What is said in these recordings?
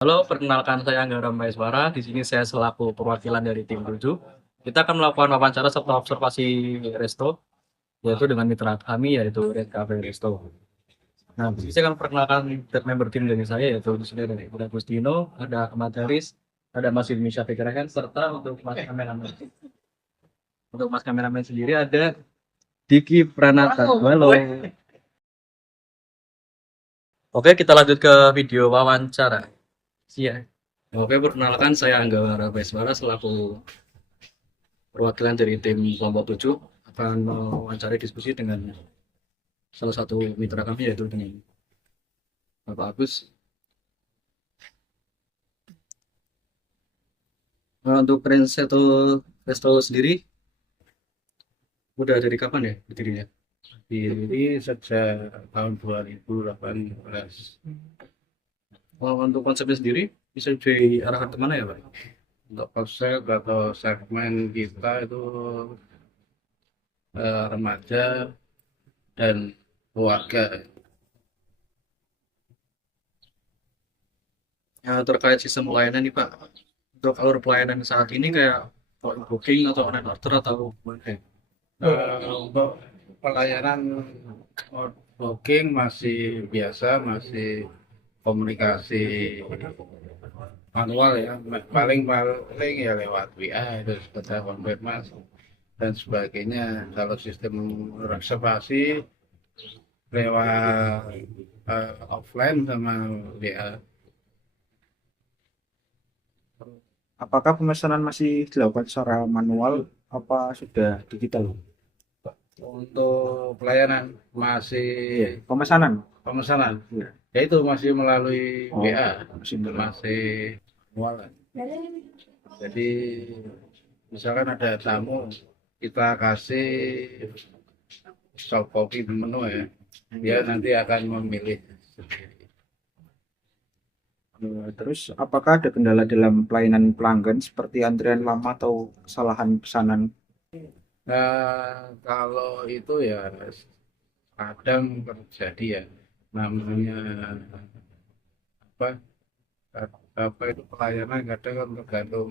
Halo, perkenalkan saya Anggara Maeswara. Di sini saya selaku perwakilan dari tim 7. Kita akan melakukan wawancara serta observasi resto, yaitu dengan mitra kami, yaitu Red Cafe Resto. Nah, di sini saya akan perkenalkan member tim dari saya, yaitu di sini ada Agustino, ada Ahmad Haris, ada Mas Ilmi Syafiq Rehan, serta untuk Mas Kameramen. Untuk Mas Kameramen sendiri ada Diki Pranata. Halo. Oke, kita lanjut ke video wawancara. Iya. Oke, perkenalkan saya Anggara Maeswara selaku perwakilan dari tim kelompok 7 akan mewawancari diskusi dengan salah satu mitra kami yaitu dengan Bapak Agus. Untuk Renseto Resto sendiri udah dari kapan ya berdirinya? Ini sejak tahun 2018. Untuk konsepnya sendiri bisa diarahkan kemana ya Pak? Untuk konsep atau segmen kita itu remaja dan keluarga. Ya, terkait sistem pelayanan nih Pak, untuk alur pelayanan saat ini kayak booking atau online order atau gimana ya? Untuk pelayanan booking masih biasa, masih komunikasi manual ya. Paling paling ya lewat WA itu sudah konfirmasi dan sebagainya. Kalau sistem reservasi lewat offline sama WA. Apakah pemesanan masih dilakukan secara manual apa sudah digital? Untuk pelayanan masih Iya, pemesanan. pemesanan, Iya. ya itu masih melalui Oh, WA, masih itu manual. masih manual. Jadi misalkan ada tamu, kita kasih soft copy menu ya, dia nanti akan memilih sendiri. Terus apakah ada kendala dalam pelayanan pelanggan seperti antrian lama atau kesalahan pesanan? Nah, kalau itu ya kadang terjadi ya, namanya apa apa itu pelayanan kadang kan tergantung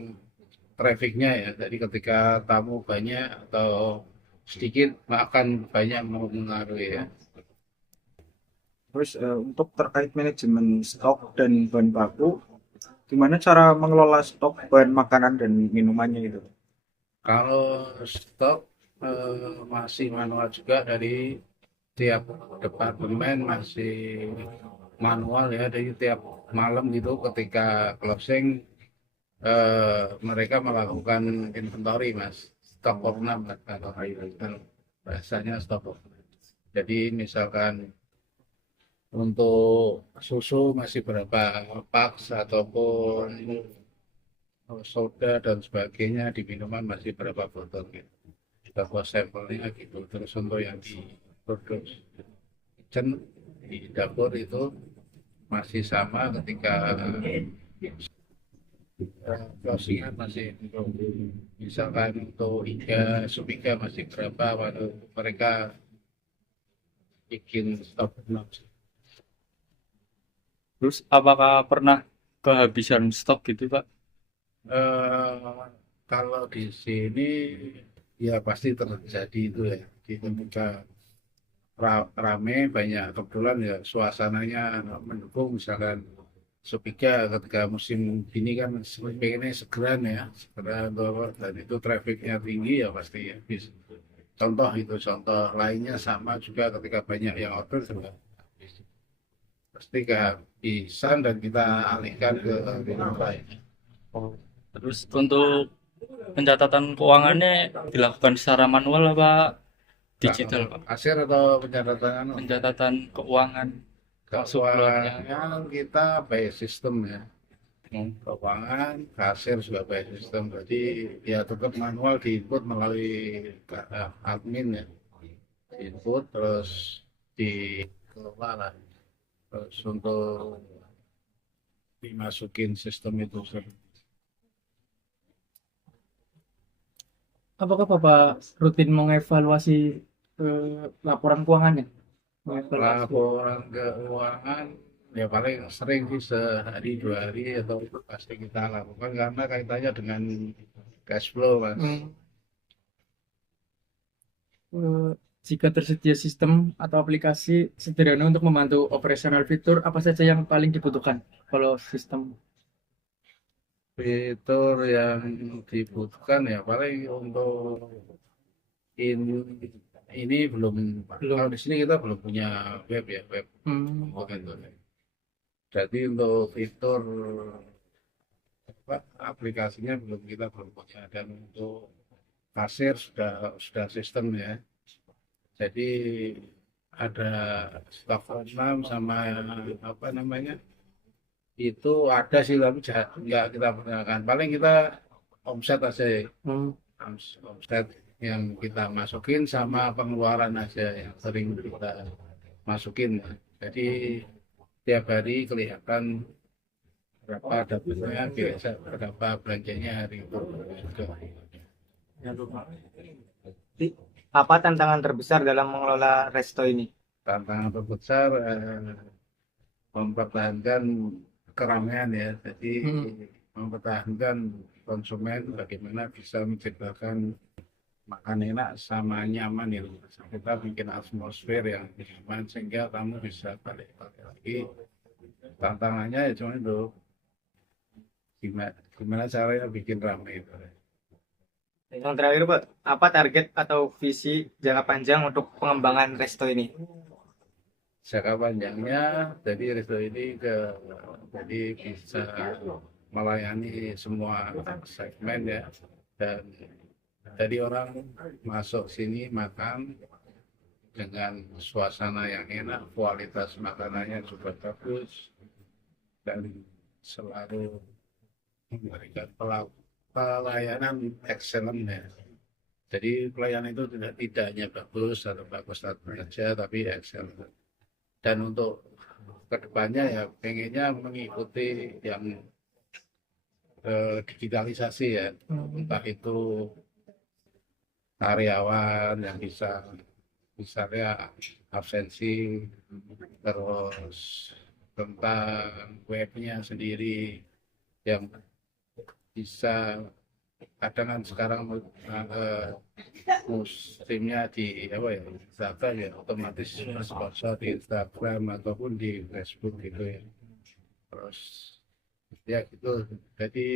trafficnya ya. Jadi ketika tamu banyak atau sedikit akan banyak mempengaruhi ya. Terus untuk terkait manajemen stok dan bahan baku, gimana cara mengelola stok bahan makanan dan minumannya itu? Kalau stok masih manual juga dari tiap departemen masih manual ya. Dari tiap malam gitu ketika closing mereka melakukan inventory mas, stok opnam atau bahasanya stok opnam. Jadi misalkan untuk susu masih berapa pak ataupun soda dan sebagainya di minuman masih berapa botol gitu. Kita buat sampelnya gitu. Terus untuk yang di produksi kitchen di dapur itu masih sama ketika closingan masih untuk misalkan untuk iga sup iga masih berapa waktu mereka bikin stok. Terus apakah pernah kehabisan stok gitu Pak? Eh, kalau di sini ya pasti terjadi itu ya. Di ketika rame banyak kebetulan ya suasananya mendukung misalkan Supiga ketika musim ini kan pengennya segeran ya segera dan itu trafficnya tinggi ya pasti ya bisa. Contoh itu contoh lainnya sama juga ketika banyak yang order juga pasti kehabisan dan kita alihkan ke tempat lain. Oh. Terus untuk pencatatan keuangannya dilakukan secara manual apa digital, Kalau Pak? kasir atau pencatatan Pencatatan keuangan masuk keluarnya. keuangan kita by system ya. Hmm. Keuangan, kasir juga by system. Jadi ya tetap manual diinput melalui admin ya. Input terus dikelola lah. Terus untuk dimasukin sistem itu. Apakah Bapak rutin mengevaluasi laporan keuangannya? Mengevaluasi. Laporan keuangan ya paling sering sih sehari 2 hari atau pasti kita lakukan karena kaitannya dengan cash flow mas. Hmm. Eh, Jika tersedia sistem atau aplikasi sederhana untuk membantu operasional fitur, apa saja yang paling dibutuhkan kalau sistem? Fitur yang dibutuhkan ya paling untuk ini belum, kalau di sini kita belum punya web ya, web Hmm. gitu. Jadi untuk fitur apa, aplikasinya belum punya, dan untuk kasir sudah sistem ya. Jadi ada staff 6 sama apa namanya itu ada sih, tapi nggak kita pergunakan. Paling kita omset aja ya. Hmm. Omset yang kita masukin sama pengeluaran aja yang sering kita masukin. Jadi tiap hari kelihatan berapa dapatnya, biasa berapa belanjanya hari itu. Apa tantangan terbesar dalam mengelola resto ini? Tantangan terbesar mempertahankan keramaian ya. Jadi mempertahankan konsumen, bagaimana bisa menciptakan makan enak sama nyaman itu. Kita bikin atmosfer yang nyaman sehingga kamu bisa balik-balik lagi. Tantangannya ya cuma itu, gimana caranya bikin ramai itu. Yang terakhir, Pak, apa target atau visi jangka panjang untuk pengembangan resto ini? Jangka panjangnya jadi resto ini jadi bisa melayani semua segmen ya, dan jadi orang masuk sini makan dengan suasana yang enak, kualitas makanannya juga bagus, dan selalu memberikan pelayanan excellent ya. Jadi pelayanan itu tidak hanya bagus atau bagus saja, tapi excellent. Dan untuk kedepannya ya pengennya mengikuti yang digitalisasi ya, entah itu karyawan yang bisa misalnya absensi, terus tentang webnya sendiri yang bisa, kadang kan sekarang musimnya di apa ya, Instagram ya, otomatis sponsor di Instagram ataupun di Facebook gitu ya. Terus ya gitu, jadi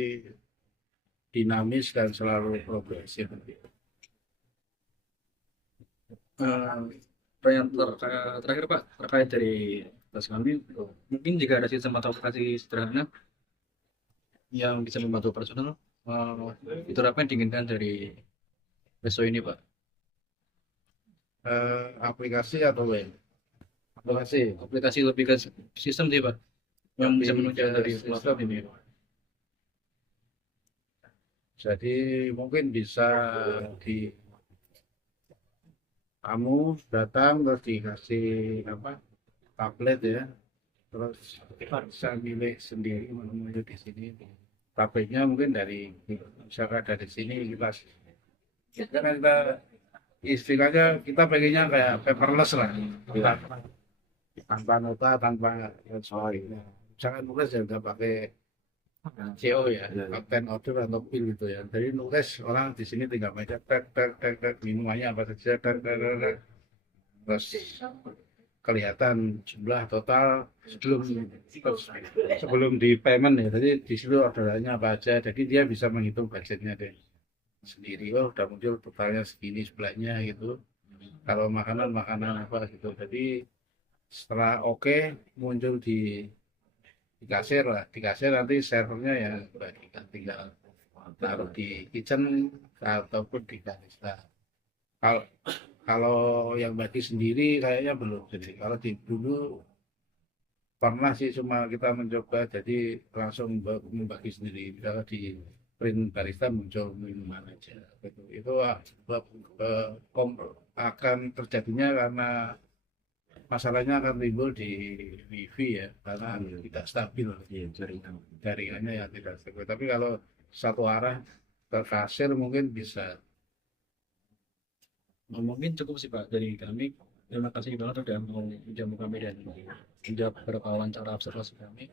dinamis dan selalu progresif. Pertanyaan terakhir Pak, terkait dari atas kami, mungkin jika ada sistem atau aplikasi sederhana yang bisa membantu personal, itu apa yang diinginkan dari resto ini Pak? Aplikasi atau web? Aplikasi. Aplikasi lebih ke sistem sih Pak, yang bisa menunjang dari platform ini. Jadi mungkin bisa di kamu datang terus dikasih apa, tablet ya, terus bisa milih sendiri menu di sini. Tabletnya mungkin dari, misalkan dari sini karena kita istilahnya kita pengennya kayak paperless lah, kita tanpa nota, tanpa sorry, jangan nulis ya, nggak pakai CO ya, kapten order atau pil gitu ya. Jadi nulis orang di sini tinggal baca tek minumannya apa saja, terus kelihatan jumlah total sebelum di payment ya. Jadi di situ orderannya apa aja. Jadi dia bisa menghitung budgetnya deh sendiri. Oh, udah muncul totalnya segini sebelahnya gitu. Kalau makanan apa gitu. Jadi setelah oke, muncul di kasir lah, di kasir nanti servernya ya bagikan, tinggal taruh di kitchen ataupun di barista. Kalau kalau yang bagi sendiri kayaknya belum. Jadi kalau di dulu pernah sih, cuma kita mencoba jadi langsung membagi sendiri. Kalau di print barista muncul minuman aja. Itu akan terjadinya karena masalahnya akan timbul di wifi ya, karena tidak stabil jaringannya ya, tidak stabil. Tapi kalau satu arah ke kasir mungkin bisa. Mungkin cukup sih Pak dari kami. Terima kasih banget udah mau menjamu kami dan menjawab beberapa wawancara observasi kami.